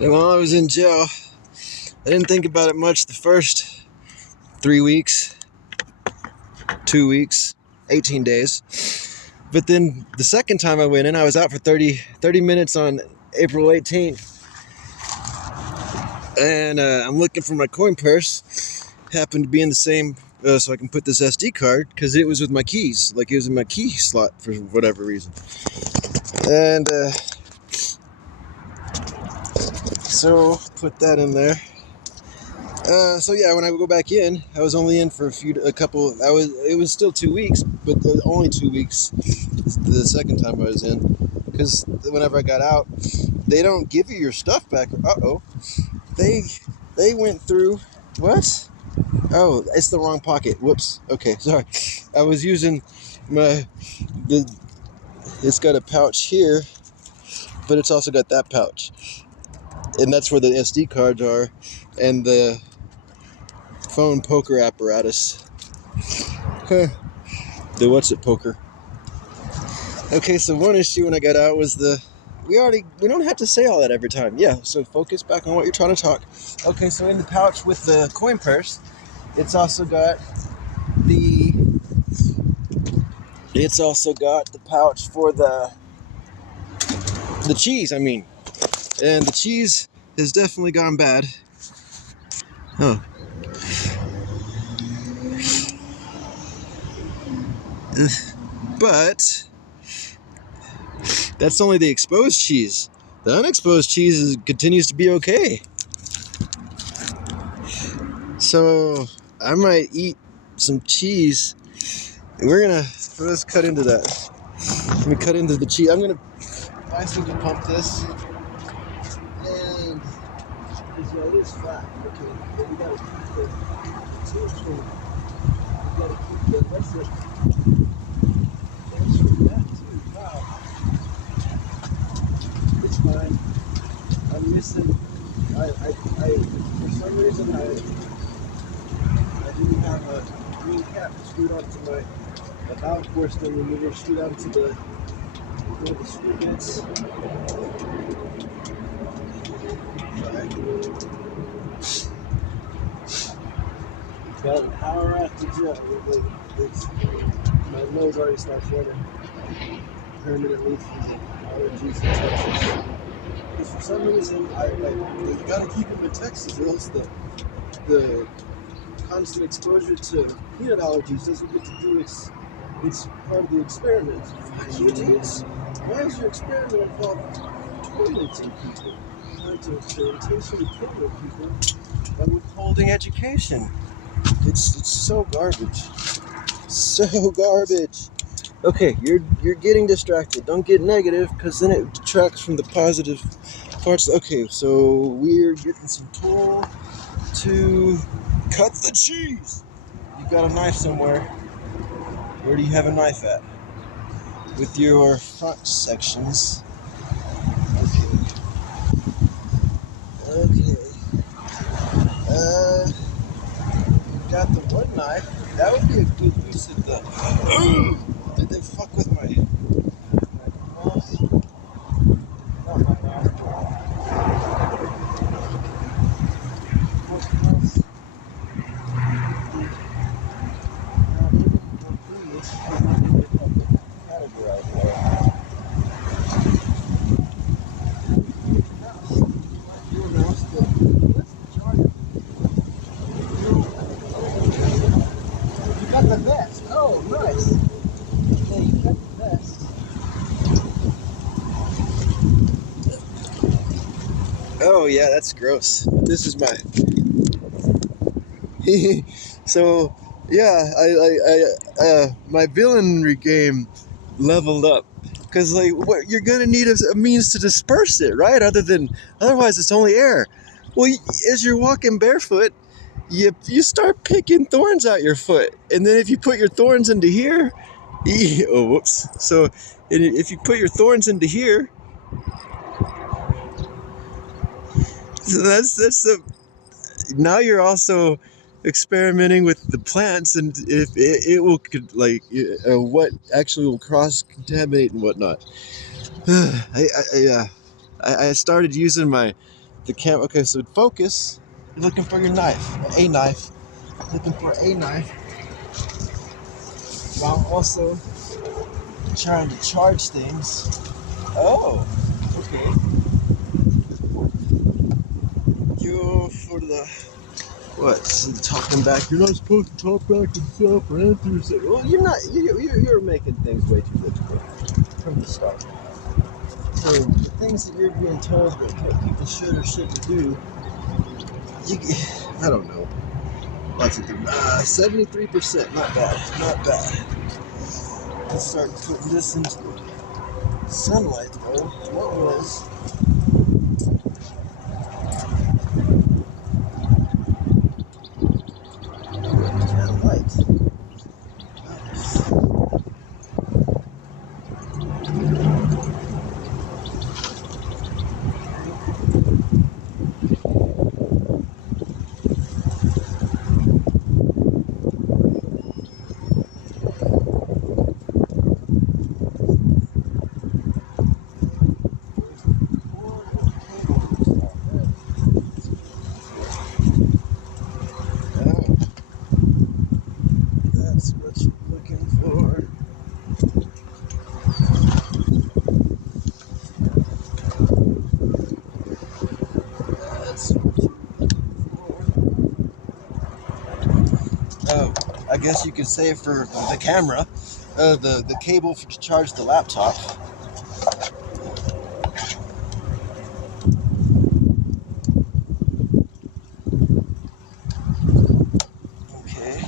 And while I was in jail, I didn't think about it much the first 3 weeks, 2 weeks, 18 days. But then the second time I went in, I was out for 30 minutes on April 18th. And I'm looking for my coin purse. Happened to be in the same, so I can put this SD card, because it was with my keys. Like, it was in my key slot for whatever reason. And so put that in there. So yeah, when I would go back in, I was only in for it was still 2 weeks, but only 2 weeks the second time I was in. Because whenever I got out, they don't give you your stuff back. They went through, what? Oh, it's the wrong pocket. Whoops. Okay, sorry. I was using it's got a pouch here, but it's also got that pouch. And that's where the SD cards are, and the phone poker apparatus. The what's it poker. Okay, so one issue when I got out was we don't have to say all that every time. Yeah, so focus back on what you're trying to talk. Okay, so in the pouch with the coin purse, it's also got the pouch for the cheese, and the cheese has definitely gone bad. Oh. But that's only the exposed cheese. The unexposed cheese continues to be okay. So I might eat some cheese. Let's cut into that. Let me cut into the cheese. I'm gonna buy some to pump this. And it is fat. Okay, but we gotta keep the tension. We gotta keep the rest of that too. Wow. It's fine. I'm missing. For some reason I didn't have a green cap screwed onto my outboard stem remover, screwed onto the screw bits. Got an hour after jail. My nose already starts running permanently from allergies in Texas. Because for some reason, you gotta keep them in Texas, or else the constant exposure to peanut allergies doesn't get to do it's part of the experiment. Why is your experiment involved toileting people? Trying to intentionally kill people by withholding education. It's so garbage. So garbage. Okay, you're getting distracted. Don't get negative, because then it detracts from the positive parts. Okay, so we're getting some tool to cut the cheese. You got a knife somewhere. Where do you have a knife at? With your front sections. Okay. Got the wood knife. That would be a good use of the. Did they fuck with my mouse? Not my mouse. The vest. Oh, nice. Yeah, you got the vest. Oh yeah, that's gross. This is my. So yeah, my villainry game leveled up, because what you're gonna need is a means to disperse it, right? Otherwise it's only air. Well, as you're walking barefoot, you start picking thorns out your foot, and then if you put your thorns into here, oh whoops. So if you put your thorns into here, so that's the. Now you're also experimenting with the plants, and if it will what actually will cross contaminate and whatnot. I started using my the camera. Okay, so focus. You're looking for your knife, a knife. Looking for a knife, while also trying to charge things. Oh, okay. You're for the what? Talking back. You're not supposed to talk back to yourself or answer yourself. Well, you're not. You're making things way too difficult from the start. So the things that you're being told that people should or shouldn't do, I don't know. Lots of them. 73%, not bad, not bad. Let's start putting this into the sunlight though. What was that light? Oh, that's what you're looking for. That's what you're looking for. Oh, I guess you could say for the camera, the cable to charge the laptop. Okay.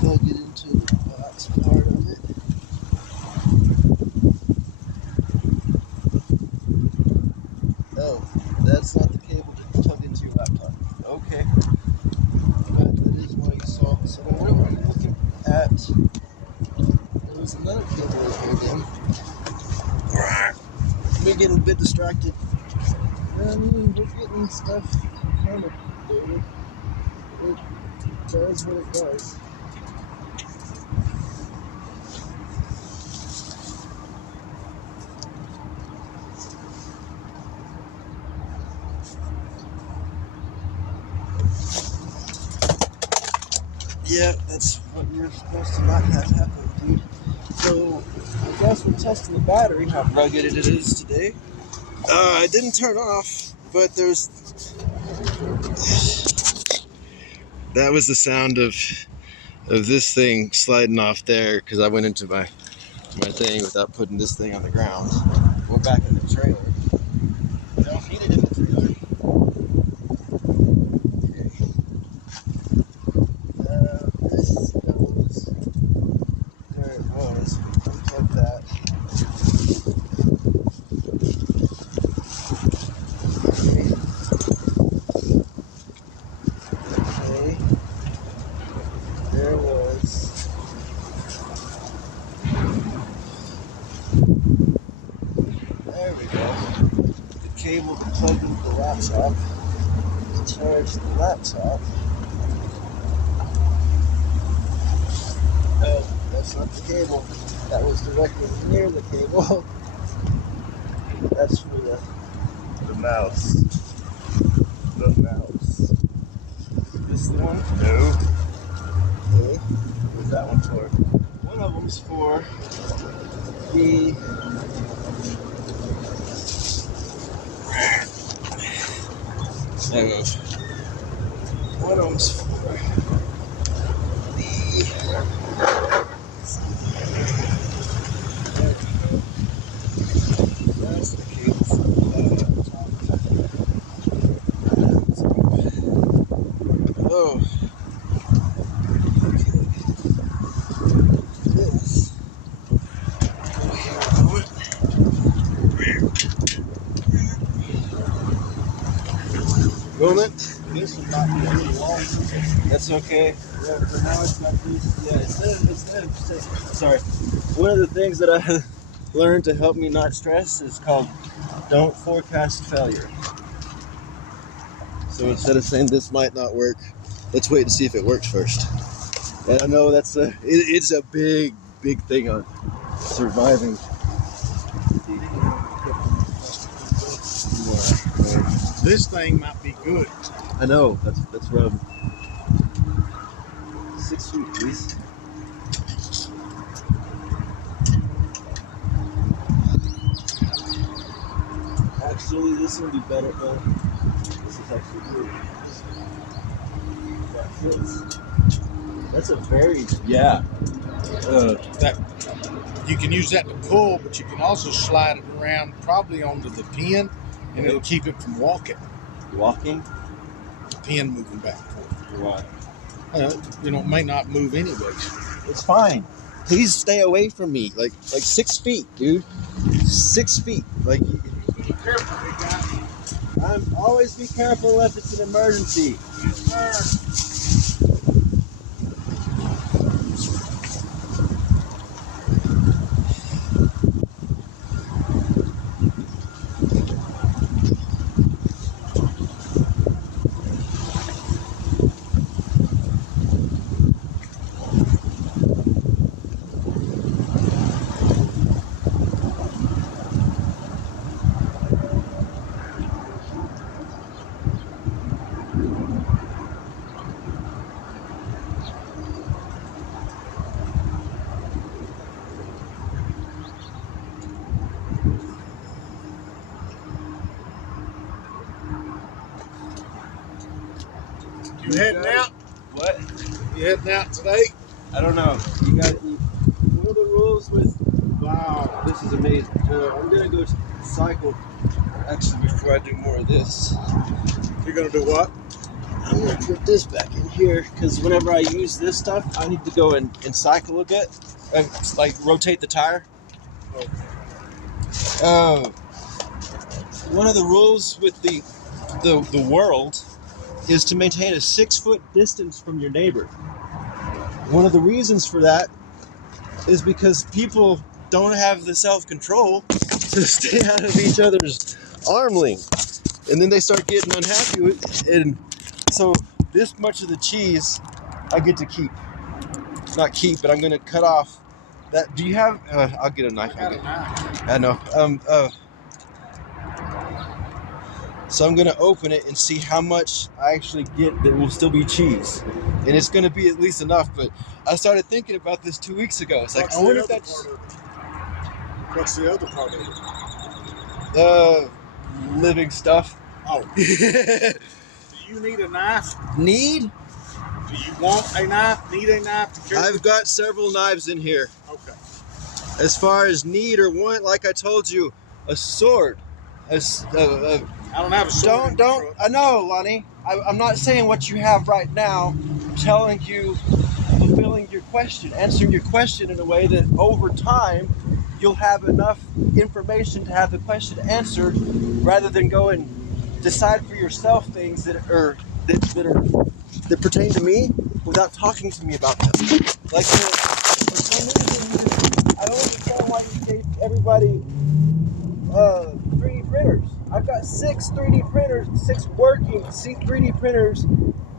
Plug it into the box part of it. Oh, that's not the cable to plug into your laptop. Okay. But that is what you saw. So what I'm looking at, there was another cable over here. Me getting a bit distracted. I mean, we're getting stuff kind of big. It does what it does. Yeah, that's what you're supposed to not have happen, dude. So, I guess we're testing the battery, how rugged it is today. I didn't turn off, but there's... That was the sound of this thing sliding off there because I went into my thing without putting this thing on the ground. We're back in the trailer. Don't need it in the trailer. Okay. This goes where it was. Unplug that. Okay. There it was. There we go. The cable plugged into the laptop. Charge the laptop. Oh, that's not the cable. That was directly near the cable. That's for the mouse. The mouse. This the one? No. Okay. What's that one for? One of them's for the I don't know. One of them's for that's the cable for the laptop. Oh. This. Moment. This is not really long. That's okay. Yeah, for now it's not this. Yeah, instead of sorry. One of the things that I learned to help me not stress is called don't forecast failure. So instead of saying this might not work, let's wait and see if it works first. And I know it's a big thing on surviving. This thing might be good. I know. That's what I'm. 6 feet, please. Actually, this will be better. This is actually good. That's a very That you can use that to pull, but you can also slide it around probably onto the pin, and it'll keep it from walking. walking. The pin moving back and forth. What? It may not move anyways. It's fine. Please stay away from me. Like 6 feet, dude. 6 feet. Like. Be careful, big guy. I'm always be careful if it's an emergency. Yes, sir. You heading out? What? You heading out today? I don't know. You got one of the rules with. Wow, this is amazing. I'm gonna go cycle. Actually, before I do more of this, You're gonna do what? I'm gonna put this back in here because whenever I use this stuff, I need to go and cycle a bit, like rotate the tire. One of the rules with the world is to maintain a 6-foot distance from your neighbor. One of the reasons for that is because people don't have the self-control to stay out of each other's arm length, and then they start getting unhappy with it. And so this much of the cheese I get to keep. Not keep, but I'm gonna cut off that. Do you have I'll get a knife. I know. So I'm gonna open it and see how much I actually get that will still be cheese, and it's gonna be at least enough. But I started thinking about this 2 weeks ago. It's like, I wonder if that's What's the other part of it? living stuff. Oh. Do you need a knife? Need? Do you want a knife? Need a knife to carry? I've got several knives in here. Okay. As far as need or want, like I told you, a sword. I don't have a sword. I know, Lonnie. I'm not saying what you have right now. I'm telling you, fulfilling your question, answering your question in a way that over time you'll have enough information to have the question answered, rather than go and decide for yourself things that pertain to me without talking to me about them. Like for some reason, I don't understand why you gave everybody 3D printers. I've got 6 3D printers, 6 working 3D printers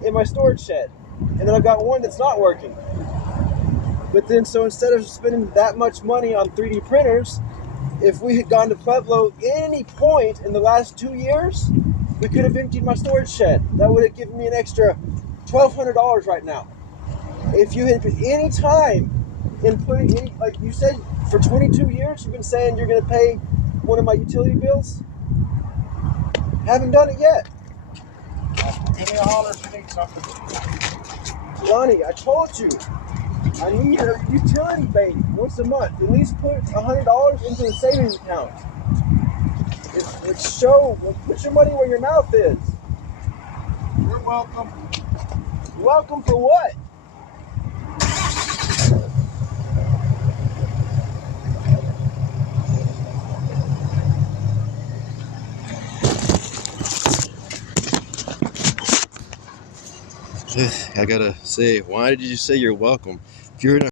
in my storage shed, and then I've got one that's not working. But then, so instead of spending that much money on 3D printers, if we had gone to Pueblo any point in the last 2 years, we could have emptied my storage shed. That would have given me an extra $1,200 right now. If you had any time in putting any, like you said, for 22 years, you've been saying you're going to pay one of my utility bills. Haven't done it yet. Give me a holler if you need something. Lonnie, I told you, I need a utility baby once a month. At least put $100 into the savings account. Put your money where your mouth is. You're welcome. Welcome for what? I gotta say, why did you say you're welcome? If you're in a